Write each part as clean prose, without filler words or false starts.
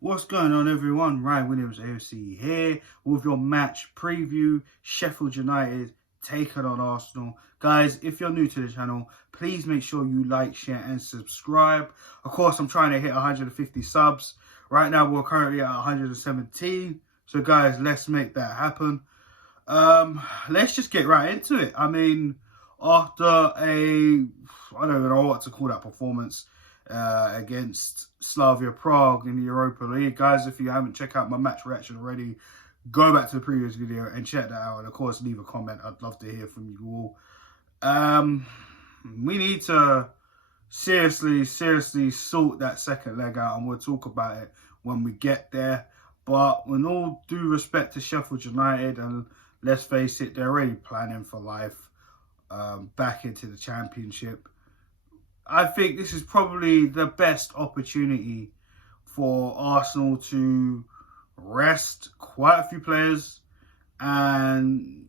What's going on, everyone? Ryan Williams AOC here with your match preview. Sheffield United taking on Arsenal. Guys, if you're new to the channel, please make sure you like, share and subscribe. Of course, I'm trying to hit 150 subs. Right now, we're currently at 117. So, guys, let's make that happen. Let's just get right into it. I mean, after I don't know what to call that performance against Slavia Prague in the Europa League. Guys, if you haven't checked out my match reaction already, go back to the previous video and check that out. And of course, leave a comment. I'd love to hear from you all. We need to seriously sort that second leg out, and we'll talk about it when we get there. But with all due respect to Sheffield United, and let's face it, they're already planning for life back into the Championship. I think this is probably the best opportunity for Arsenal to rest quite a few players and,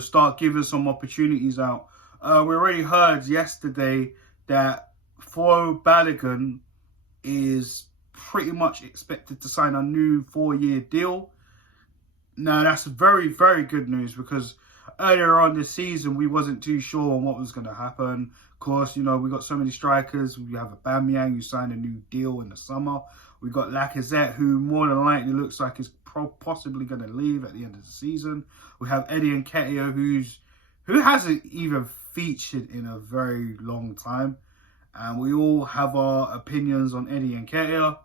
start giving some opportunities out. We already heard yesterday that Flo Balogun is pretty much expected to sign a new 4-year deal. Now, that's very, very good news because earlier on this season, we wasn't too sure on what was going to happen. Of course, we got so many strikers. We have Aubameyang, who signed a new deal in the summer. We got Lacazette, who more than likely looks like is possibly going to leave at the end of the season. We have Eddie Nketiah, who hasn't even featured in a very long time. And we all have our opinions on Eddie Nketiah.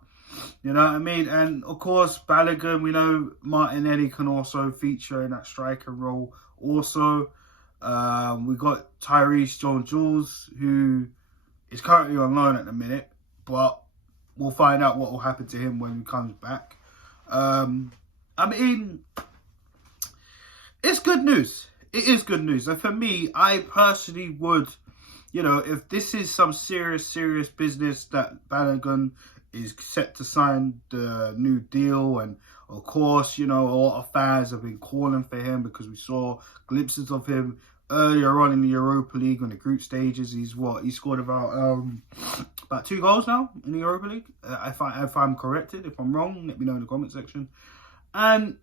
You know what I mean? And of course, Balogun, we know Martinelli can also feature in that striker role also. We got Tyrese Jones, who is currently on loan at the minute, but we'll find out what will happen to him when he comes back. I mean, it's good news. It is good news. And for me, I personally would, if this is some serious business that Balogun is set to sign the new deal, and of course, a lot of fans have been calling for him because we saw glimpses of him earlier on in the Europa League on the group stages. He scored about 2 goals now in the Europa League. If I'm corrected, if I'm wrong, let me know in the comment section. And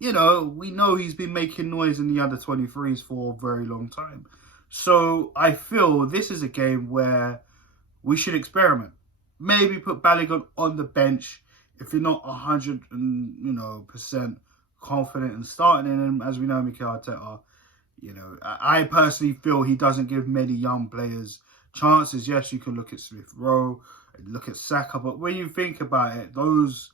we know he's been making noise in the under-23s for a very long time. So I feel this is a game where we should experiment. Maybe put Balogun on the bench if you're not 100% confident in starting in him. As we know, Mikel Arteta, I personally feel he doesn't give many young players chances. Yes, you can look at Smith Rowe and look at Saka, but when you think about it, those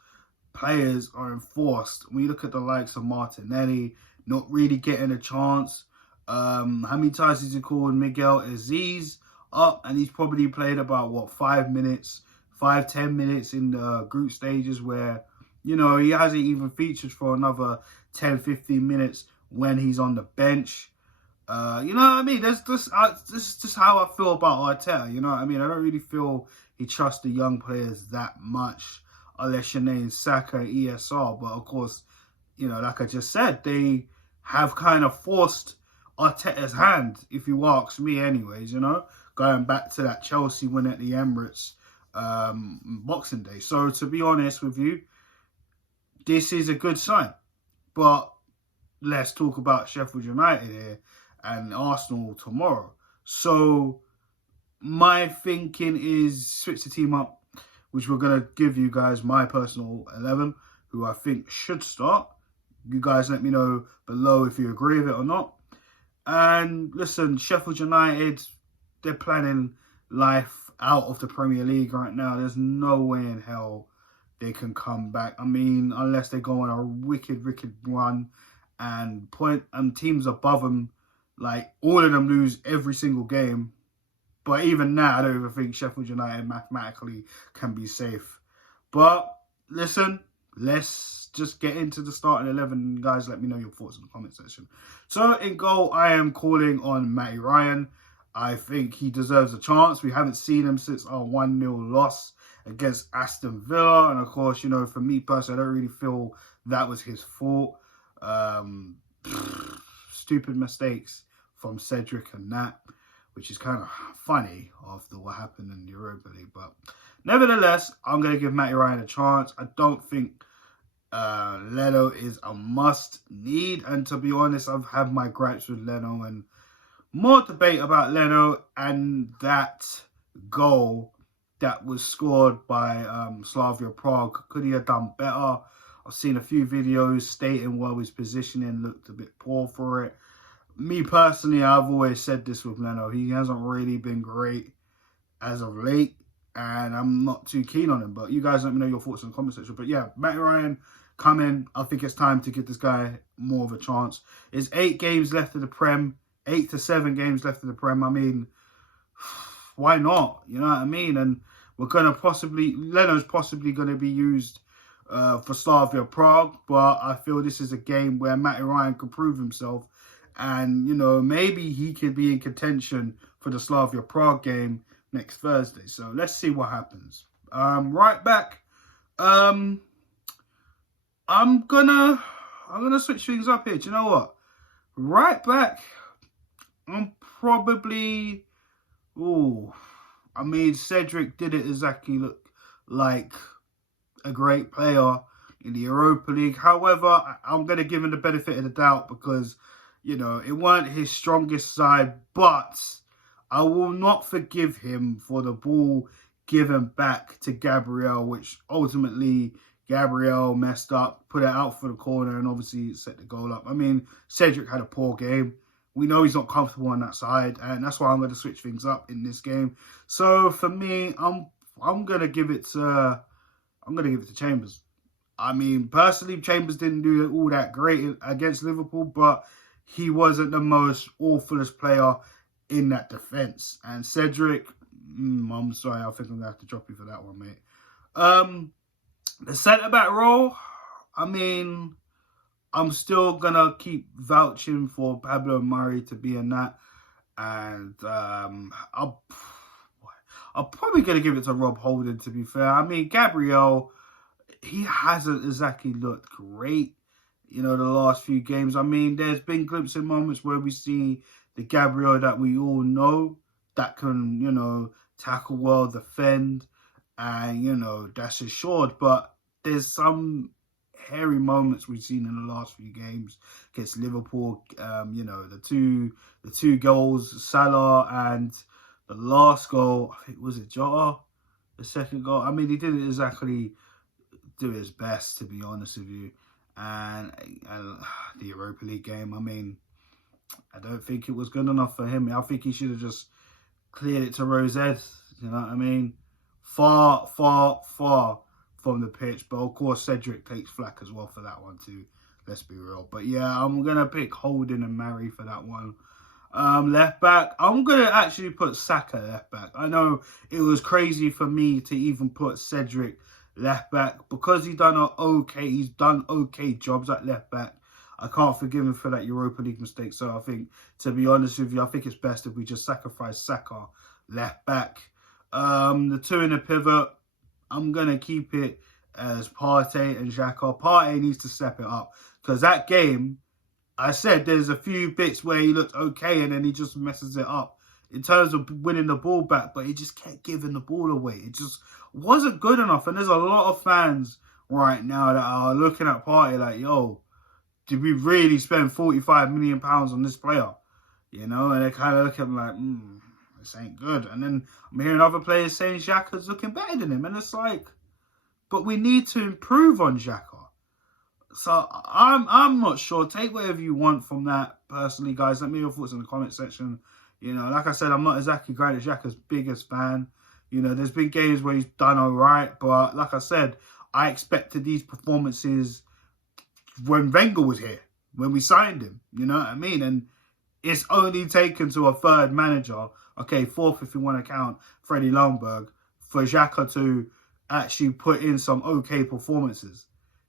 players are enforced. When you look at the likes of Martinelli, not really getting a chance. How many times has he called Miguel Aziz up, and he's probably played about 5 minutes, 5-10 minutes in the group stages where, he hasn't even featured for another 10-15 minutes when he's on the bench. You know what I mean? This is just how I feel about Arteta. You know what I mean? I don't really feel he trusts the young players that much unless your name's Saka, ESR. But of course, like I just said, they have kind of forced Arteta's hand, if you ask me anyways, going back to that Chelsea win at the Emirates Boxing Day. So to be honest with you, this is a good sign. But let's talk about Sheffield United here and Arsenal tomorrow. So my thinking is switch the team up, which we're going to give you guys my personal 11, who I think should start. You guys let me know below if you agree with it or not. And listen, Sheffield United, they're planning life out of the Premier League right now. There's no way in hell they can come back. I mean, unless they go on a wicked run and teams above them, like all of them lose every single game. But even now, I don't even think Sheffield United mathematically can be safe. But listen, let's just get into the starting 11. Guys, let me know your thoughts in the comment section. So in goal, I am calling on Matty Ryan. I think he deserves a chance. We haven't seen him since our 1-0 loss against Aston Villa. And of course, for me personally, I don't really feel that was his fault. Stupid mistakes from Cedric and Nat, which is kind of funny after what happened in the Europa League. But Nevertheless, I'm going to give Matty Ryan a chance. I don't think Leno is a must-need. And to be honest, I've had my gripes with Leno and more debate about Leno and that goal that was scored by Slavia Prague. Could he have done better? I've seen a few videos stating well his positioning looked a bit poor for it. Me personally, I've always said this with Leno. He hasn't really been great as of late, and I'm not too keen on him. But you guys let me know your thoughts in the comment section. But yeah, Matty Ryan, come in. I think it's time to give this guy more of a chance. There's 8 games left of the Prem. 8 to 7 games left of the Prem. I mean, why not? You know what I mean? And we're going to Leno's possibly going to be used for Slavia Prague. But I feel this is a game where Matty Ryan could prove himself. And, you know, maybe he could be in contention for the Slavia Prague game next Thursday. So let's see what happens. Right back. I'm gonna switch things up here. Do you know what? Right back. I'm probably. I mean, Cedric didn't exactly look like a great player in the Europa League. However, I'm gonna give him the benefit of the doubt because, you know, it weren't his strongest side, but I will not forgive him for the ball given back to Gabriel, which ultimately Gabriel messed up, put it out for the corner, and obviously set the goal up. I mean, Cedric had a poor game. We know he's not comfortable on that side, and that's why I'm going to switch things up in this game. So for me, I'm going to give it to Chambers. I mean, personally, Chambers didn't do all that great against Liverpool, but he wasn't the most awfulest player in that defence. And Cedric, I'm sorry, I think I'm going to have to drop you for that one, mate. The centre-back role, I mean, I'm still going to keep vouching for Pablo Murray to be in that. And I'm probably going to give it to Rob Holding, to be fair. I mean, Gabriel, he hasn't exactly looked great, you know, the last few games. I mean, there's been glimpses moments where we see the Gabriel that we all know that can, you know, tackle well, defend, and, you know, that's assured. But there's some hairy moments we've seen in the last few games against Liverpool. You know, the two goals, Salah, and the last goal, I think, was it Jota? The second goal. I mean, he didn't exactly do his best, to be honest with you. And the Europa League game, I mean, I don't think it was good enough for him. I think he should have just cleared it to Rosette. You know what I mean? Far, far, far from the pitch. But of course, Cedric takes flack as well for that one too. Let's be real. But yeah, I'm going to pick Holding and Murray for that one. Left back, I'm going to actually put Saka left back. I know it was crazy for me to even put Cedric left back because he's done okay jobs at left back. I can't forgive him for that Europa League mistake. So I think, to be honest with you, I think it's best if we just sacrifice Saka left back. The two in the pivot, I'm going to keep it as Partey and Xhaka. Partey needs to step it up because that game, I said there's a few bits where he looked okay and then he just messes it up in terms of winning the ball back, but he just kept giving the ball away. It just wasn't good enough. And there's a lot of fans right now that are looking at Partey like, yo, did we really spend £45 million on this player? You know, and they kind of look at him like, this ain't good. And then I'm hearing other players saying Xhaka's looking better than him. And it's like, but we need to improve on Xhaka. So I'm not sure. Take whatever you want from that, personally, guys. Let me know your thoughts in the comment section. You know, like I said, I'm not exactly Granit Xhaka's biggest fan. You know, there's been games where he's done all right. But like I said, I expected these performances when Wenger was here, when we signed him. You know what I mean? And it's only taken to a third manager, okay, fourth if you want to count Freddie Ljungberg, for Xhaka to actually put in some okay performances.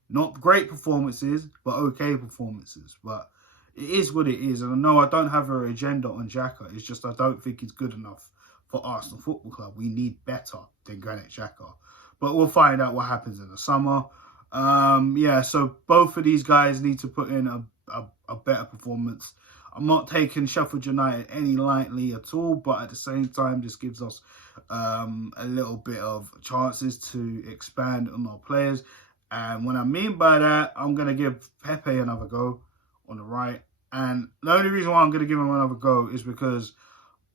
Not great performances, but okay performances. But it is what it is. And I know I don't have an agenda on Xhaka. It's just I don't think he's good enough for Arsenal Football Club. We need better than Granit Xhaka. But we'll find out what happens in the summer. Yeah, so both of these guys need to put in a better performance. I'm not taking Sheffield United any lightly at all, but at the same time, this gives us a little bit of chances to expand on our players. And what I mean by that, I'm going to give Pepe another go on the right. And the only reason why I'm going to give him another go is because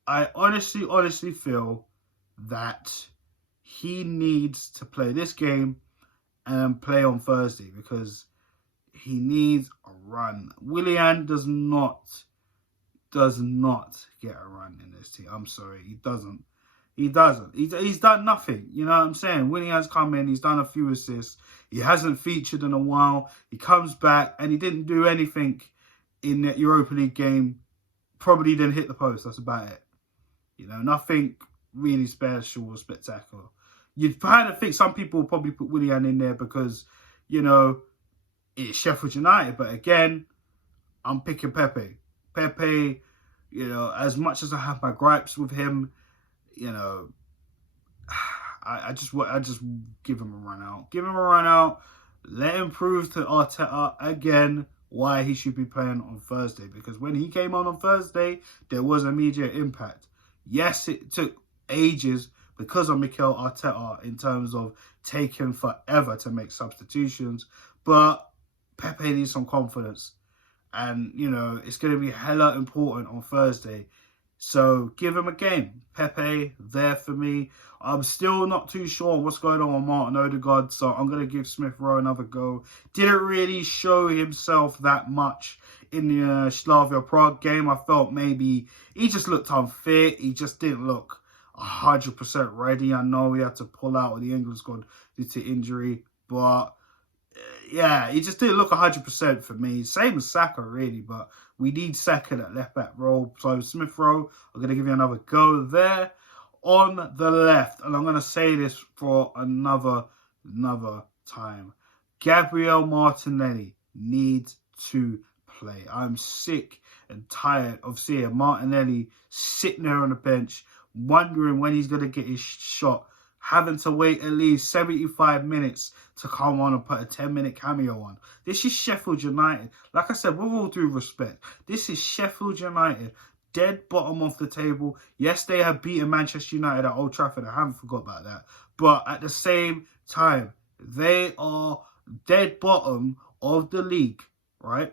I honestly feel that he needs to play this game and play on Thursday because he needs a run. Willian does not get a run in this team. I'm sorry, he doesn't. He's done nothing. You know what I'm saying? Willian's come in. He's done a few assists. He hasn't featured in a while. He comes back and he didn't do anything in that Europa League game. Probably didn't hit the post. That's about it. You know, nothing really special or spectacular. You'd kind of think some people will probably put Willian in there because, you know, it's Sheffield United. But again, I'm picking Pepe. Pepe, you know, as much as I have my gripes with him, you know, I just give him a run out. Give him a run out. Let him prove to Arteta again why he should be playing on Thursday. Because when he came on Thursday, there was immediate impact. Yes, it took ages because of Mikel Arteta in terms of taking forever to make substitutions. But Pepe needs some confidence. And, you know, it's going to be hella important on Thursday. So give him a game. Pepe, there for me. I'm still not too sure what's going on with Martin Odegaard, so I'm going to give Smith Rowe another go. Didn't really show himself that much in the Slavia Prague game. I felt maybe he just looked unfit. He just didn't look 100% ready. I know he had to pull out of the England squad due to injury, but yeah, he just didn't look 100% for me. Same as Saka, really, but we need Saka at left back role. So Smith Rowe, I'm going to give you another go there on the left. And I'm going to say this for another time. Gabriel Martinelli needs to play. I'm sick and tired of seeing Martinelli sitting there on the bench, wondering when he's going to get his shot, having to wait at least 75 minutes to come on and put a 10-minute cameo on. This is Sheffield United. Like I said, with all due respect, this is Sheffield United, dead bottom of the table. Yes, they have beaten Manchester United at Old Trafford. I haven't forgot about that. But at the same time, they are dead bottom of the league, right?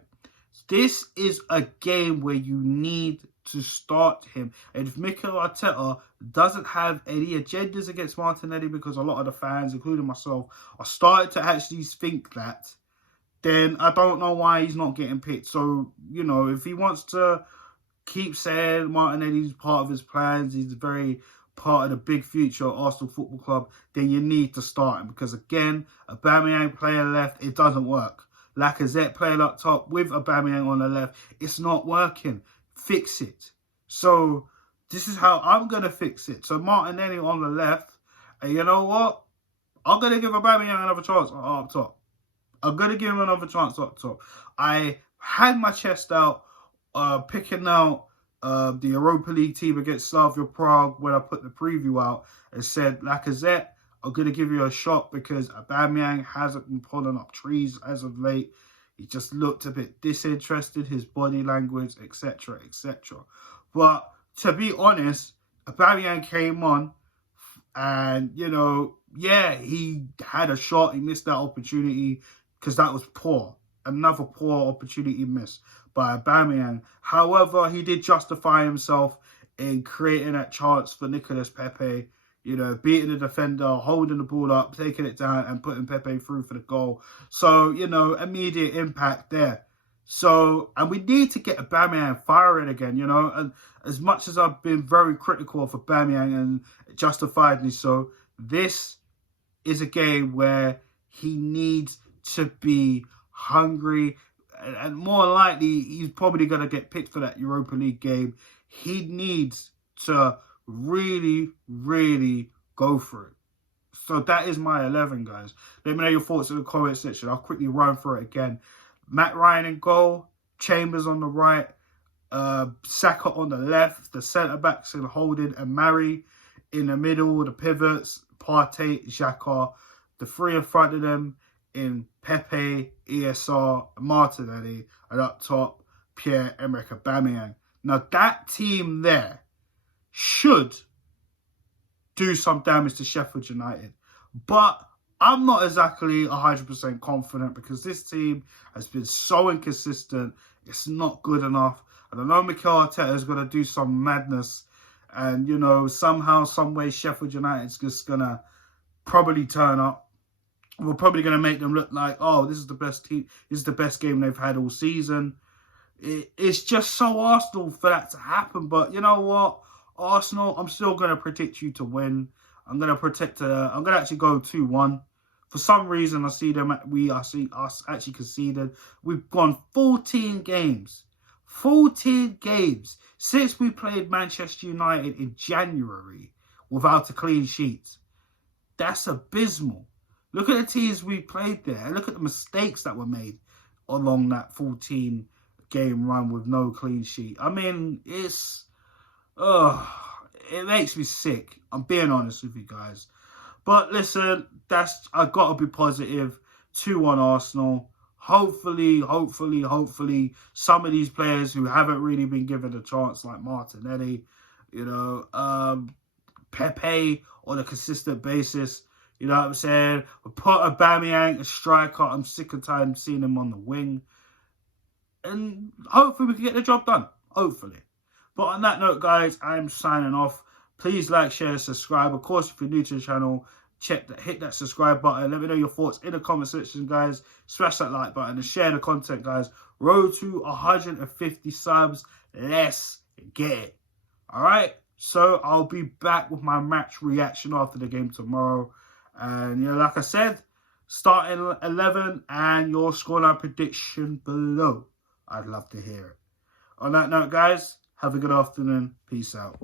This is a game where you need to start him. And if Mikel Arteta doesn't have any agendas against Martinelli, because a lot of the fans, including myself, are starting to actually think that, then I don't know why he's not getting picked. So, you know, if he wants to keep saying Martinelli's part of his plans, he's very part of the big future of Arsenal Football Club, then you need to start him. Because again, Aubameyang playing left, it doesn't work. Lacazette playing up top with Aubameyang on the left, it's not working. Fix it. So this is how I'm going to fix it. So Martinelli on the left. And you know what? I'm going to give Aubameyang another chance up top. I'm going to give him another chance up top. I had my chest out picking out the Europa League team against Slavia Prague when I put the preview out and said, Lacazette, I'm going to give you a shot because Aubameyang hasn't been pulling up trees as of late. He just looked a bit disinterested, his body language, etc., etc. But to be honest, Aubameyang came on and, you know, yeah, he had a shot. He missed that opportunity because that was poor. Another poor opportunity missed by Aubameyang. However, he did justify himself in creating that chance for Nicolas Pepe, you know, beating the defender, holding the ball up, taking it down and putting Pepe through for the goal. So, you know, immediate impact there. So, and we need to get Aubameyang firing again, you know. And as much as I've been very critical of Aubameyang and justifiably so, this is a game where he needs to be hungry. And more likely, he's probably going to get picked for that Europa League game. He needs to really go for it. So that is my 11, guys. Let me know your thoughts in the comment section. I'll quickly run through it again. Matt Ryan in goal, Chambers on the right, Saka on the left, the centre-backs in Holding and Mari. In the middle, the pivots, Partey, Xhaka. The three in front of them in Pepe, ESR, Martinelli. And up top, Pierre-Emerick Aubameyang. Now that team there should do some damage to Sheffield United. But I'm not exactly 100% confident because this team has been so inconsistent. It's not good enough. And I know Mikel Arteta is going to do some madness. And, you know, somehow, some way, Sheffield United's just going to probably turn up. We're probably going to make them look like, oh, this is the best team. This is the best game they've had all season. It's just so Arsenal for that to happen. But you know what? Arsenal, I'm still going to predict you to win. I'm going to actually go 2-1. For some reason, I see us actually conceded. We've gone 14 games. 14 games since we played Manchester United in January without a clean sheet. That's abysmal. Look at the teams we played there. Look at the mistakes that were made along that 14-game run with no clean sheet. I mean, it makes me sick. I'm being honest with you guys. But listen, I've got to be positive. 2-1 Arsenal. Hopefully, some of these players who haven't really been given a chance, like Martinelli, you know, Pepe, on a consistent basis. You know what I'm saying? We put Aubameyang, a striker. I'm sick and tired of seeing him on the wing. And hopefully we can get the job done. Hopefully. But on that note, guys, I'm signing off. Please like, share, subscribe. Of course, if you're new to the channel, hit that subscribe button. Let me know your thoughts in the comment section, guys. Smash that like button and share the content, guys. Road to 150 subs. Let's get it. All right? So I'll be back with my match reaction after the game tomorrow. And, you know, like I said, starting 11 and your scoreline prediction below. I'd love to hear it. On that note, guys, have a good afternoon. Peace out.